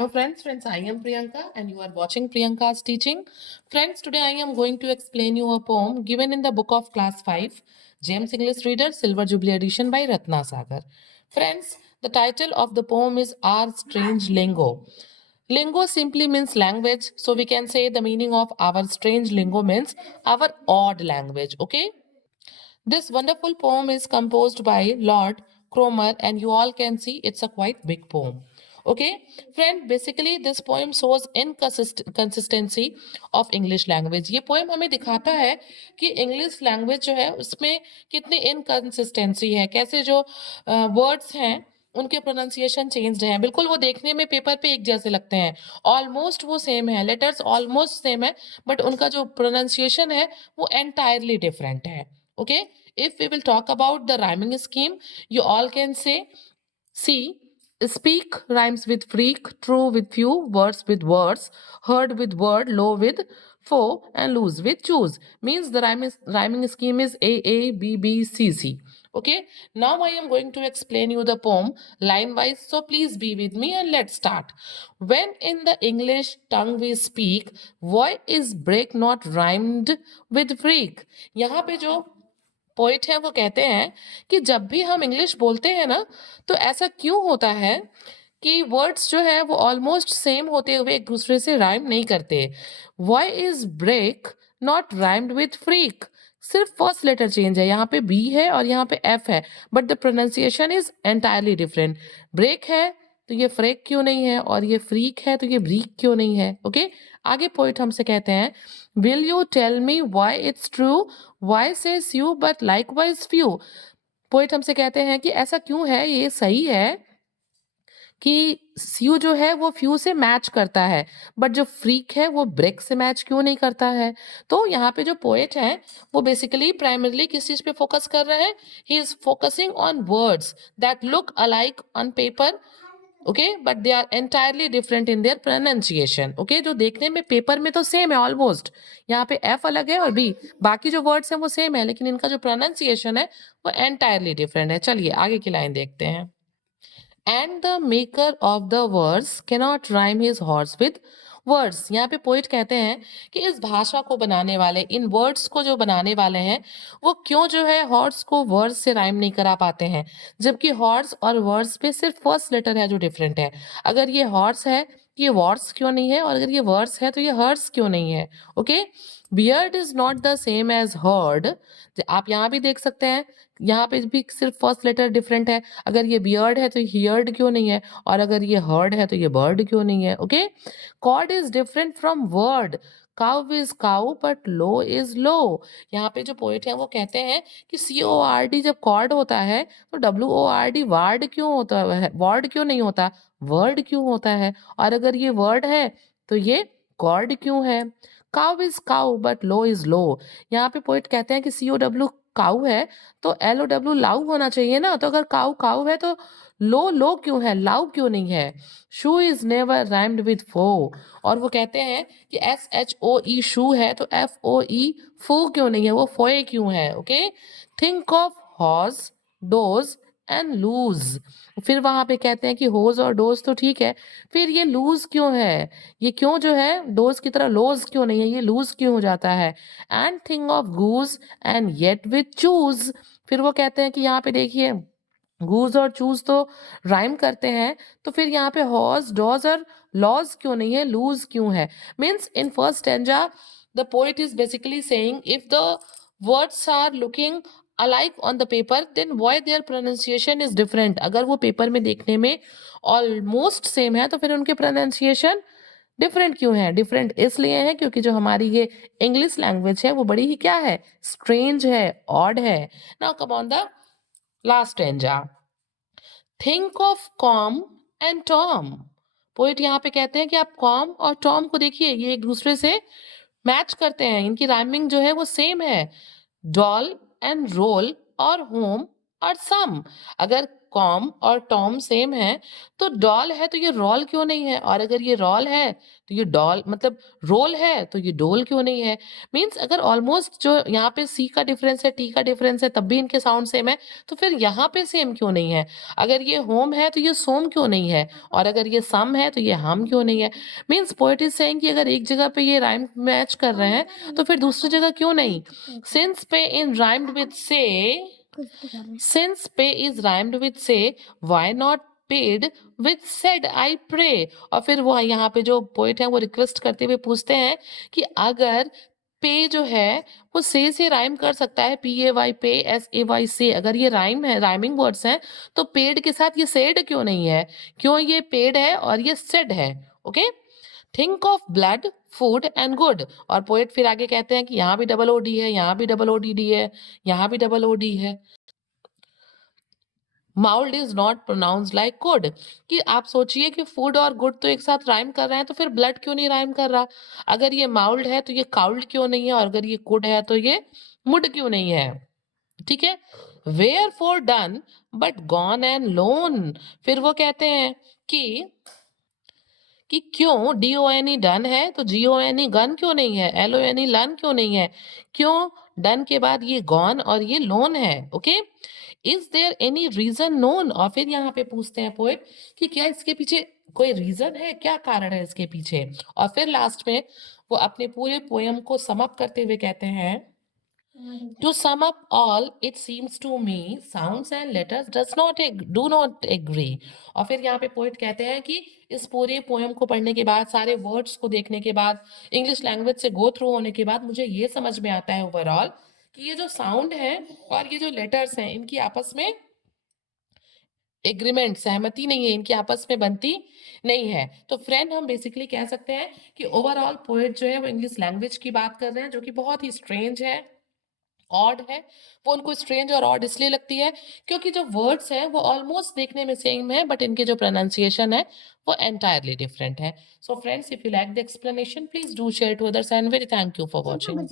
Hello friends, I am Priyanka and you are watching Priyanka's teaching. Friends, today I am going to explain you a poem given in the book of class 5, James English Reader, Silver Jubilee edition by Ratna Sagar. Friends, the title of the poem is Our Strange Lingo. Lingo simply means language, so we can say the meaning of our strange lingo means our odd language, okay? This wonderful poem is composed by Lord Cromer, and you all can see it's a quite big poem. Okay, friend, basically this poem shows inconsistency of English language. ये poem हमें दिखाता है कि English language जो है उसमें कितनी inconsistency है, कैसे जो words हैं उनके प्रोनाउंसिएशन चेंज्ड हैं। बिल्कुल वो देखने में पेपर पे एक जैसे लगते हैं, ऑलमोस्ट वो सेम है, लेटर्स ऑलमोस्ट सेम है, बट उनका जो प्रोनाउंसिएशन है वो एंटायरली डिफरेंट है। Okay, if we will talk about the rhyming scheme, you all can say, see, speak rhymes with freak, true with few, words, heard with word, low with foe, and lose with choose. Means the rhyming scheme is A, B, B, C, C. Okay, now I am going to explain you the poem line wise, so please be with me and let's start. When in the English tongue we speak, why is break not rhymed with freak? यहाँ पे जो poet है वो कहते हैं कि जब भी हम इंग्लिश बोलते हैं ना तो ऐसा क्यों होता है कि वर्ड्स जो है वो ऑलमोस्ट सेम होते हुए एक दूसरे से राइम नहीं करते। Why is break not rhymed with freak? सिर्फ फर्स्ट लेटर चेंज है, यहाँ पे बी है और यहाँ पे एफ है, but the pronunciation is entirely different. Break है तो ये फ्रेक क्यों नहीं है, और ये फ्रीक है तो ये ब्रीक क्यों नहीं है। ओके, आगे पोइट हमसे कहते हैं, will you tell me why it's true, why says you but likewise few? Poet हमसे कहते हैं कि ऐसा क्यों है, ये सही है कि यू जो है वो फ्यू से मैच करता है, बट जो फ्रीक है वो ब्रेक से मैच क्यों नहीं करता है। तो यहाँ पे जो पोएट है वो बेसिकली प्राइमरली किस चीज पे फोकस कर रहे हैं, he is focusing on words that look alike on paper, okay, but they are entirely different in their pronunciation. Okay, जो देखने में पेपर में तो सेम है ऑलमोस्ट, यहाँ पे एफ अलग है और बी, बाकी जो वर्ड्स हैं वो सेम है, लेकिन इनका जो प्रोनाउंसिएशन है वो एंटायरली डिफरेंट है। चलिए आगे की लाइन देखते हैं। And the maker of the words cannot rhyme his horse with words. यहाँ पे पोइट कहते हैं कि इस भाषा को बनाने वाले, इन वर्ड्स को जो बनाने वाले हैं, वो क्यों जो है हॉर्स को वर्ड्स से राइम नहीं करा पाते हैं, जबकि हॉर्स और वर्ड्स पे सिर्फ फर्स्ट लेटर है जो डिफरेंट है। अगर ये हॉर्स है ये वॉर्स क्यों नहीं है, और अगर ये वर्ड्स है तो ये हर्ट्स क्यों नहीं है। Okay, beard is not the same as heard. आप यहाँ भी देख सकते हैं, यहाँ पे भी सिर्फ फर्स्ट लेटर डिफरेंट है। अगर ये बियर्ड है तो हियर्ड क्यों नहीं है, और अगर ये हर्ड है तो ये बर्ड क्यों नहीं है। Okay, cord is different from word, cow is cow but low is low. यहाँ पे जो पोएट है वो कहते हैं कि CORD जब कॉर्ड होता है तो WORD वार्ड क्यों होता है, वर्ड क्यों नहीं होता, वर्ड क्यों होता है, और अगर ये वर्ड है तो ये कॉर्ड क्यों है। Cow is cow but low is low. यहाँ पे पोएट कहते हैं कि COW काउ है तो LOW लाउ होना चाहिए ना, तो अगर काउ काउ है तो लो लो क्यों है, लाउ क्यों नहीं है। शू इज नेवर राइम्ड विद फो, और वो कहते हैं कि SHOE शू है तो FOE फू क्यों नहीं है, वो फोए क्यों है। Okay, think of hose, dose and lose. फिर वहां पे कहते हैं कि होज और डोज तो ठीक है, फिर ये लूज क्यों है, ये क्यों जो है डोज की तरह लोज क्यों नहीं है, ये लूज क्यों हो जाता है। And thing of goose and yet with choose. फिर वो कहते हैं कि यहाँ पे देखिए गूज और चूज तो राइम करते हैं, तो फिर यहाँ पे हॉज डॉज और लॉज क्यों नहीं है, लूज क्यों है। Means in first stanza the poet is basically saying if the words are looking alike on the paper then why their pronunciation is different। अगर वो पेपर में देखने में ऑलमोस्ट सेम है तो फिर उनके प्रोनाउंसिएशन डिफरेंट क्यों है। डिफरेंट इसलिए है क्योंकि जो हमारी ये इंग्लिश लैंग्वेज है वो बड़ी ही क्या है, स्ट्रेंज है, ऑड है। Now come on the last stanza, think of com and Tom. Poet यहाँ पे कहते हैं कि आप कॉम और टॉम को देखिए, ये एक दूसरे से मैच करते हैं, इनकी राइमिंग जो है वो सेम है। डॉल एंड रोल और होम और सम। अगर कॉम और टॉम सेम है तो डॉल है तो ये रॉल क्यों नहीं है, और अगर ये रॉल है तो ये डॉल मतलब रोल है तो ये डोल क्यों नहीं है। मीन्स अगर ऑलमोस्ट जो यहाँ पे सी का डिफरेंस है, टी का डिफरेंस है, तब भी इनके साउंड सेम है, तो फिर यहाँ पे सेम क्यों नहीं है। अगर ये होम है तो ये सोम क्यों नहीं है, और अगर ये सम है तो ये हम क्यों नहीं है। मीन्स पोएट इज सेइंग कि अगर एक जगह पे ये राइम मैच कर रहे हैं तो फिर दूसरी जगह क्यों नहीं। सिंस पे इन राइम्ड विद से, since pay is rhymed with say, why not paid with said I pray। और फिर वो यहाँ पे जो पोइट है वो रिक्वेस्ट करते हुए पूछते हैं कि अगर पे जो है वो से राइम कर सकता है, PAY पे SAY से, अगर ये राइम है, राइमिंग वर्ड्स हैं, तो पेड के साथ ये सेड क्यों नहीं है, क्यों ये पेड है और ये सेड है। Okay, think of blood food and good. और पोएट फिर आगे कहते हैं कि यहाँ भी डबल OD है, यहाँ भी डबल ODD है, यहाँ भी डबल OD है। Mould is not pronounce like good, कि आप सोचिए कि फूड और गुड तो एक साथ राइम कर रहे हैं, तो फिर ब्लड क्यों नहीं राइम कर रहा। अगर ये माउल्ड है तो ये काउल्ड क्यों नहीं है, और अगर ये गुड है तो ये मुड क्यों नहीं है। ठीक है, where for done but gone and lone. फिर वो कहते हैं कि क्यों DONE डन है तो GONE गन क्यों नहीं है, LONE लन क्यों नहीं है, क्यों डन के बाद ये गॉन और ये लोन है। Okay, is there any reason known. और फिर यहाँ पे पूछते हैं पोएट कि क्या इसके पीछे कोई रीजन है, क्या कारण है इसके पीछे। और फिर लास्ट में वो अपने पूरे पोयम को समअप करते हुए कहते हैं, to sum up all, it seems to me sounds and letters do not agree। और फिर यहाँ पे पोइट कहते हैं कि इस पूरे पोयम को पढ़ने के बाद, सारे वर्ड्स को देखने के बाद, इंग्लिश लैंग्वेज से गो थ्रू होने के बाद मुझे ये समझ में आता है ओवरऑल कि ये जो साउंड है और ये जो लेटर्स हैं इनकी आपस में एग्रीमेंट, सहमति नहीं है, इनकी आपस में बनती नहीं है। तो फ्रेंड हम बेसिकली कह सकते हैं कि ओवरऑल पोएट जो है वो इंग्लिश लैंग्वेज की बात कर रहे हैं, जो कि बहुत ही स्ट्रेंज है, ऑड है। वो उनको स्ट्रेंज और ऑड इसलिए लगती है क्योंकि जो वर्ड्स हैं वो ऑलमोस्ट देखने में सेम है, बट इनके जो प्रोनाउंसिएशन है वो एंटायरली डिफरेंट है। So friends, if you like the explanation please do share to others and very thank you for watching.